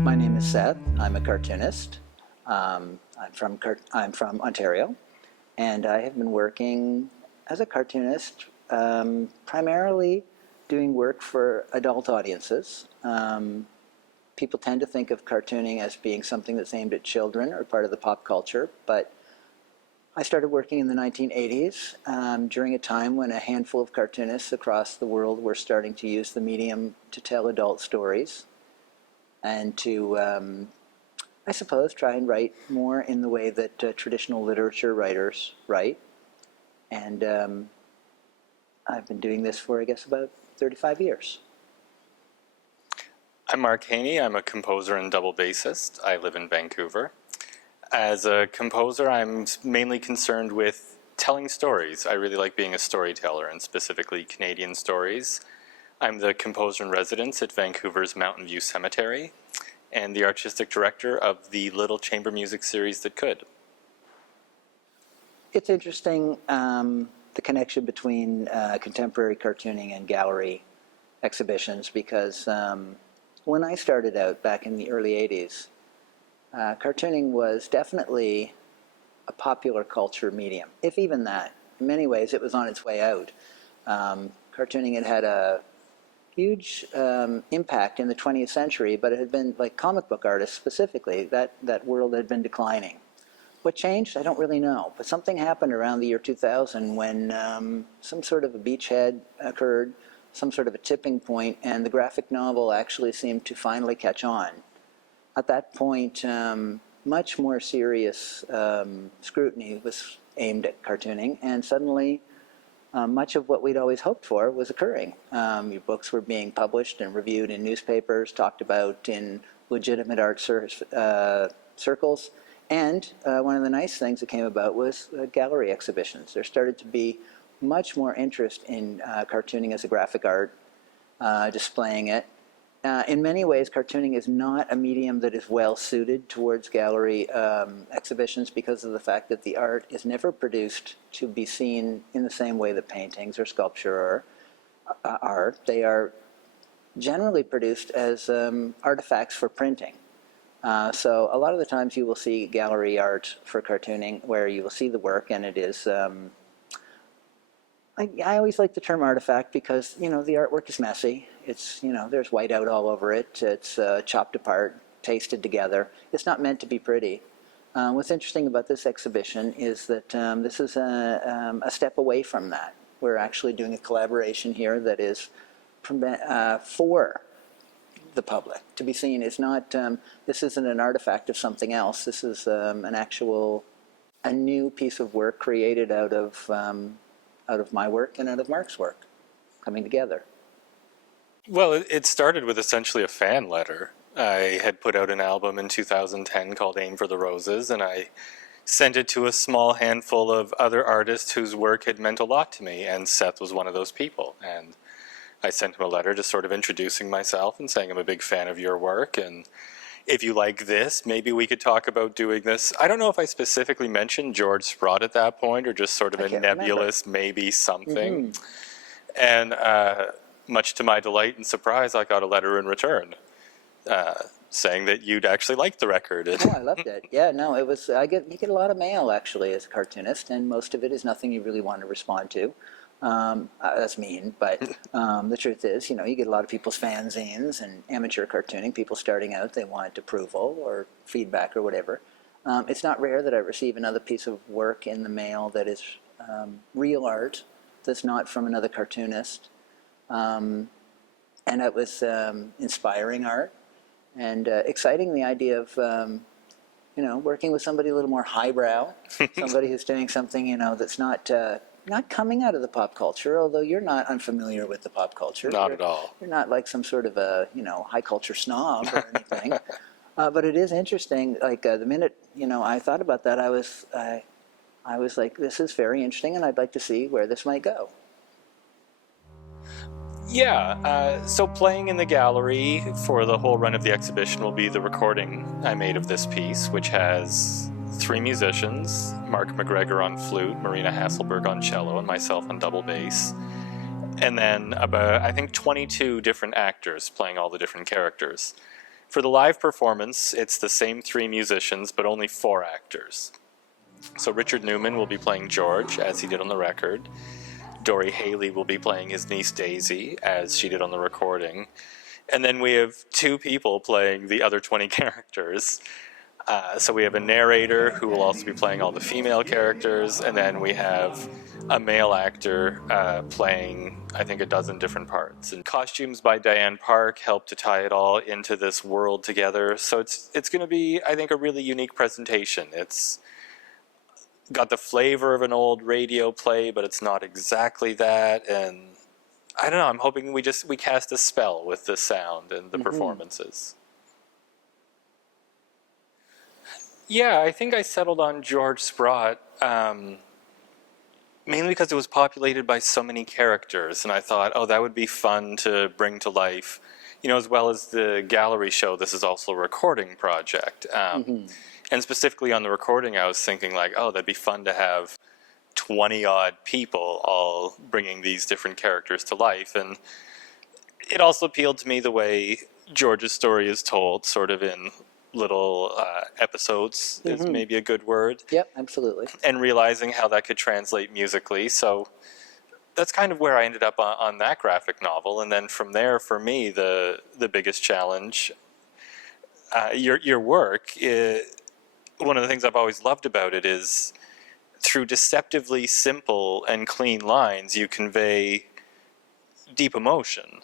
My name is Seth. I'm a cartoonist. I'm from Ontario, and I have been working as a cartoonist, primarily doing work for adult audiences. People tend to think of cartooning as being something that's aimed at children or part of the pop culture, but I started working in the 1980s during a time when a handful of cartoonists across the world were starting to use the medium to tell adult stories and to, I suppose, try and write more in the way that traditional literature writers write. And I've been doing this for, I guess, about 35 years. I'm Mark Haney. I'm a composer and double bassist. I live in Vancouver. As a composer, I'm mainly concerned with telling stories. I really like being a storyteller, and specifically Canadian stories. I'm the composer in residence at Vancouver's Mountain View Cemetery, and the artistic director of the Little Chamber Music series that could. It's interesting, the connection between contemporary cartooning and gallery exhibitions, because when I started out back in the early 80s, cartooning was definitely a popular culture medium, if even that. In many ways, it was on its way out. Cartooning had a huge impact in the 20th century, but it had been, like comic book artists specifically, that world had been declining. What changed? I don't really know, but something happened around the year 2000 when some sort of a beachhead occurred, some sort of a tipping point, and the graphic novel actually seemed to finally catch on. At that point, much more serious scrutiny was aimed at cartooning, and suddenly much of what we'd always hoped for was occurring. Your books were being published and reviewed in newspapers, talked about in legitimate art circles, and one of the nice things that came about was gallery exhibitions. There started to be much more interest in cartooning as a graphic art, displaying it. In many ways, cartooning is not a medium that is well suited towards gallery exhibitions because of the fact that the art is never produced to be seen in the same way that paintings or sculpture are. They are generally produced as artifacts for printing. So a lot of the times you will see gallery art for cartooning where you will see the work and it is I always like the term artifact because, the artwork is messy. It's, there's whiteout all over it. It's chopped apart, pasted together. It's not meant to be pretty. What's interesting about this exhibition is that this is a step away from that. We're actually doing a collaboration here that is for the public to be seen. Is not, this isn't an artifact of something else. This is a new piece of work created out of my work and out of Mark's work coming together. Well, it started with essentially a fan letter. I had put out an album in 2010 called Aim for the Roses, and I sent it to a small handful of other artists whose work had meant a lot to me, and Seth was one of those people. And I sent him a letter just sort of introducing myself and saying I'm a big fan of your work, and if you like this, maybe we could talk about doing this. I don't know if I specifically mentioned George Sprott at that point or just sort of a nebulous maybe something. And much to my delight and surprise, I got a letter in return saying that you'd actually liked the record. Oh, I loved it. Yeah, no, it was. You get a lot of mail actually as a cartoonist, and most of it is nothing you really want to respond to. That's mean, but the truth is, you get a lot of people's fanzines and amateur cartooning, people starting out, they want approval or feedback or whatever. It's not rare that I receive another piece of work in the mail that is real art, that's not from another cartoonist. And it was inspiring art and exciting, the idea of working with somebody a little more highbrow, somebody who's doing something, that's not coming out of the pop culture, although you're not unfamiliar with the pop culture. Not at all. You're not like some sort of a, high culture snob or anything. But it is interesting, like the minute, I thought about that, I was like, this is very interesting and I'd like to see where this might go. Yeah, so playing in the gallery for the whole run of the exhibition will be the recording I made of this piece, which has 3 musicians, Mark McGregor on flute, Marina Hasselberg on cello, and myself on double bass. And then about, I think, 22 different actors playing all the different characters. For the live performance, it's the same 3 musicians, but only 4 actors. So Richard Newman will be playing George, as he did on the record. Dory Haley will be playing his niece Daisy, as she did on the recording. And then we have 2 people playing the other 20 characters. So we have a narrator who will also be playing all the female characters, and then we have a male actor playing, I think, a dozen different parts. And costumes by Diane Park help to tie it all into this world together. So it's going to be, I think, a really unique presentation. It's got the flavor of an old radio play, but it's not exactly that. And I don't know, I'm hoping we cast a spell with the sound and the performances. Yeah, I think I settled on George Sprott, mainly because it was populated by so many characters, and I thought, oh, that would be fun to bring to life. You know, as well as the gallery show, this is also a recording project. And specifically on the recording, I was thinking like, oh, that'd be fun to have 20-odd people all bringing these different characters to life. And it also appealed to me the way George's story is told, sort of in little episodes is maybe a good word. Yep, absolutely. And realizing how that could translate musically. So that's kind of where I ended up on that graphic novel. And then from there, for me, the biggest challenge, your work, one of the things I've always loved about it is through deceptively simple and clean lines, you convey deep emotion.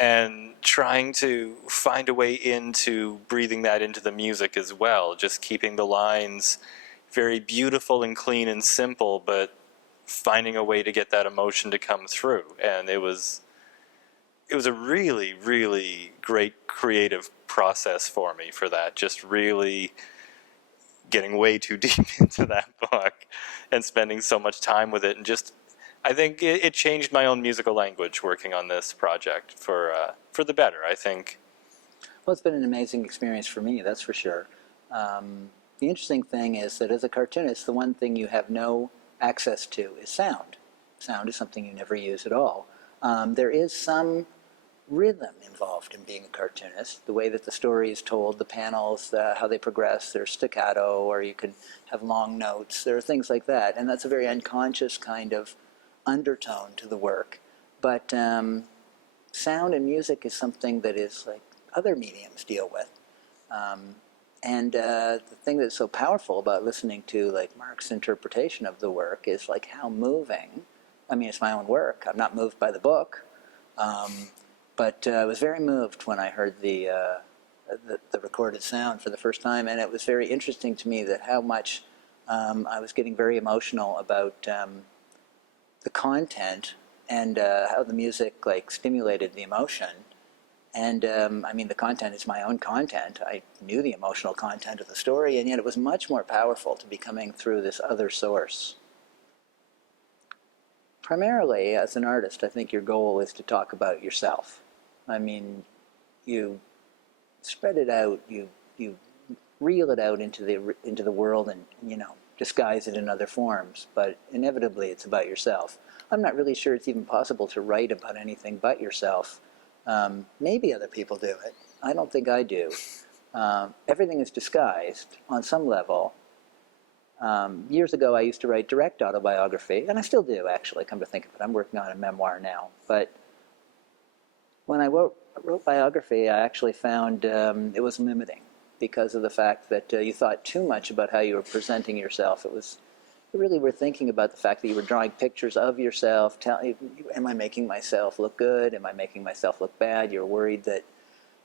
And trying to find a way into breathing that into the music as well, just keeping the lines very beautiful and clean and simple, but finding a way to get that emotion to come through. And it was a really, really great creative process for me for that, just really getting way too deep into that book and spending so much time with it, and just I think it changed my own musical language working on this project for the better, I think. Well, it's been an amazing experience for me, that's for sure. The interesting thing is that as a cartoonist, the one thing you have no access to is sound. Sound is something you never use at all. There is some rhythm involved in being a cartoonist, the way that the story is told, the panels, how they progress, there's staccato, or you can have long notes, there are things like that, and that's a very unconscious kind of undertone to the work. But sound and music is something that is like other mediums deal with. And the thing that's so powerful about listening to like Mark's interpretation of the work is like how moving, I mean, it's my own work, I'm not moved by the book, but I was very moved when I heard the recorded sound for the first time, and it was very interesting to me that how much I was getting very emotional about the content and how the music like stimulated the emotion. And I mean, the content is my own content. I knew the emotional content of the story, and yet it was much more powerful to be coming through this other source. Primarily, as an artist, I think your goal is to talk about yourself. I mean, you spread it out, you reel it out into the world, and you know, disguise it in other forms, but inevitably it's about yourself. I'm not really sure it's even possible to write about anything but yourself. Maybe other people do it. I don't think I do. Everything is disguised on some level. Years ago I used to write direct autobiography, and I still do actually, come to think of it. I'm working on a memoir now. But when I wrote biography, I actually found it was limiting, because of the fact that you thought too much about how you were presenting yourself. You really were thinking about the fact that you were drawing pictures of yourself. Am I making myself look good? Am I making myself look bad? You're worried that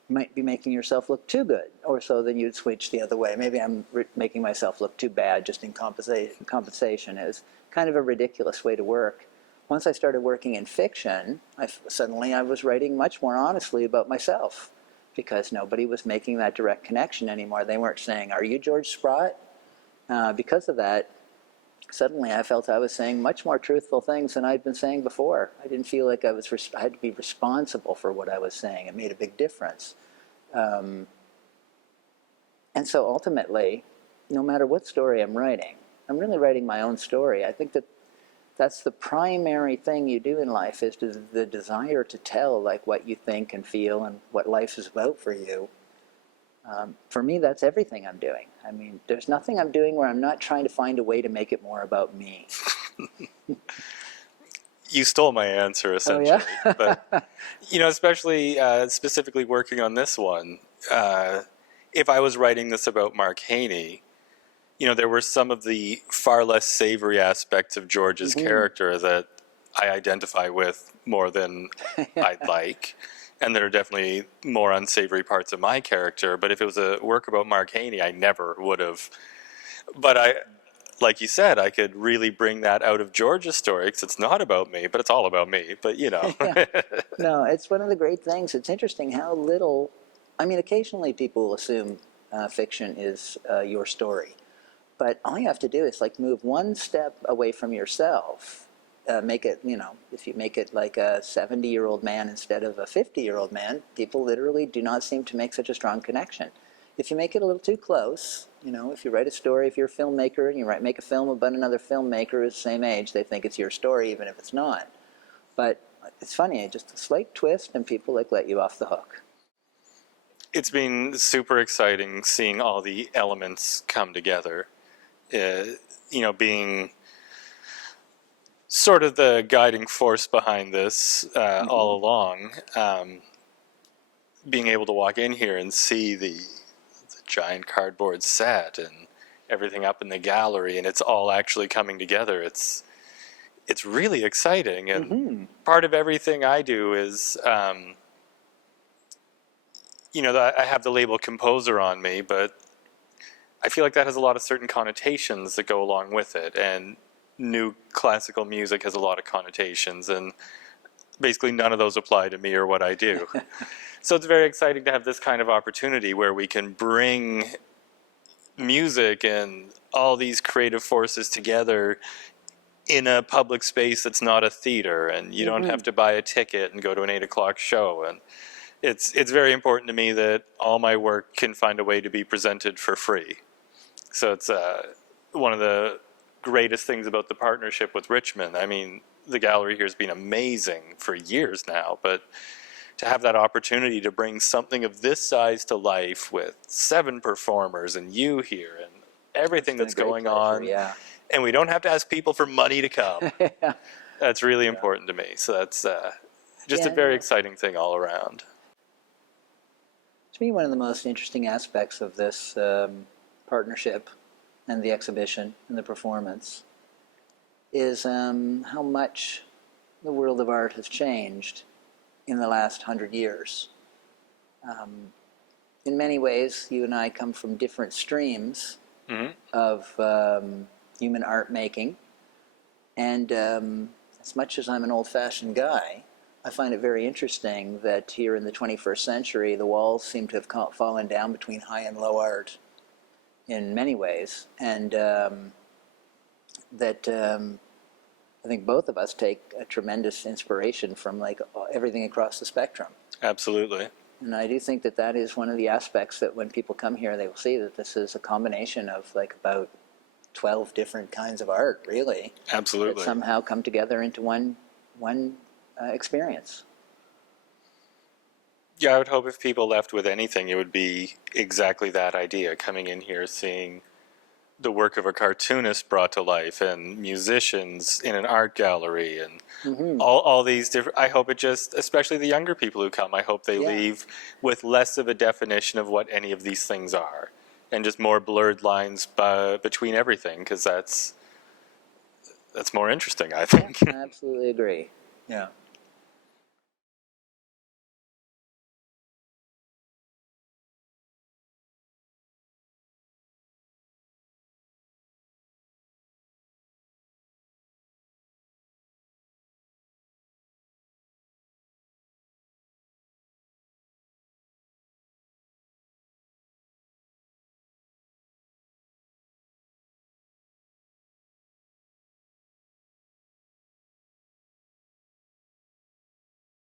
you might be making yourself look too good, or so then you'd switch the other way. Maybe I'm making myself look too bad just in compensation. It was kind of a ridiculous way to work. Once I started working in fiction, suddenly I was writing much more honestly about myself, because nobody was making that direct connection anymore. They weren't saying, "Are you George Sprott?" Because of that, suddenly I felt I was saying much more truthful things than I'd been saying before. I didn't feel like I had to be responsible for what I was saying. It made a big difference. And so ultimately, no matter what story I'm writing, I'm really writing my own story. I think that's the primary thing you do in life, is the desire to tell like what you think and feel and what life is about for you. For me, that's everything I'm doing. I mean, there's nothing I'm doing where I'm not trying to find a way to make it more about me. You stole my answer, Oh, essentially. yeah? But, especially specifically working on this one, if I was writing this about Mark Haney, there were some of the far less savory aspects of George's character that I identify with more than I'd like. And there are definitely more unsavory parts of my character. But if it was a work about Mark Haney, I never would have. But like you said, I could really bring that out of George's story because it's not about me, but it's all about me. But Yeah. No, it's one of the great things. It's interesting how little, I mean, occasionally people will assume fiction is your story. But all you have to do is like move one step away from yourself. Make it, if you make it like a 70-year-old man instead of a 50-year-old man, people literally do not seem to make such a strong connection. If you make it a little too close, if you write a story, if you're a filmmaker and you make a film about another filmmaker who's the same age, they think it's your story even if it's not. But it's funny, just a slight twist and people let you off the hook. It's been super exciting seeing all the elements come together. Being sort of the guiding force behind this all along, being able to walk in here and see the giant cardboard set and everything up in the gallery, and it's all actually coming together. It's really exciting, and part of everything I do is, I have the label composer on me, but I feel like that has a lot of certain connotations that go along with it, and new classical music has a lot of connotations, and basically none of those apply to me or what I do. So it's very exciting to have this kind of opportunity where we can bring music and all these creative forces together in a public space that's not a theater, and you don't have to buy a ticket and go to an 8 o'clock show. And it's very important to me that all my work can find a way to be presented for free. So it's one of the greatest things about the partnership with Richmond. I mean, the gallery here has been amazing for years now, but to have that opportunity to bring something of this size to life with 7 performers and you here and everything that's going on, yeah. and we don't have to ask people for money to come. Yeah. That's really important to me. So that's just a very exciting thing all around. To me, one of the most interesting aspects of this partnership and the exhibition and the performance is how much the world of art has changed in the last 100 years. In many ways, you and I come from different streams of human art making, and as much as I'm an old-fashioned guy, I find it very interesting that here in the 21st century, the walls seem to have fallen down between high and low art in many ways, and that I think both of us take a tremendous inspiration from everything across the spectrum. Absolutely. And I do think that is one of the aspects that when people come here, they will see that this is a combination of about 12 different kinds of art, really. Absolutely. That somehow come together into one experience. Yeah, I would hope if people left with anything, it would be exactly that idea, coming in here, seeing the work of a cartoonist brought to life, and musicians in an art gallery, and all these different. I hope it just, especially the younger people who come, I hope they leave with less of a definition of what any of these things are, and just more blurred lines between everything, because that's more interesting, I think. I absolutely agree. Yeah.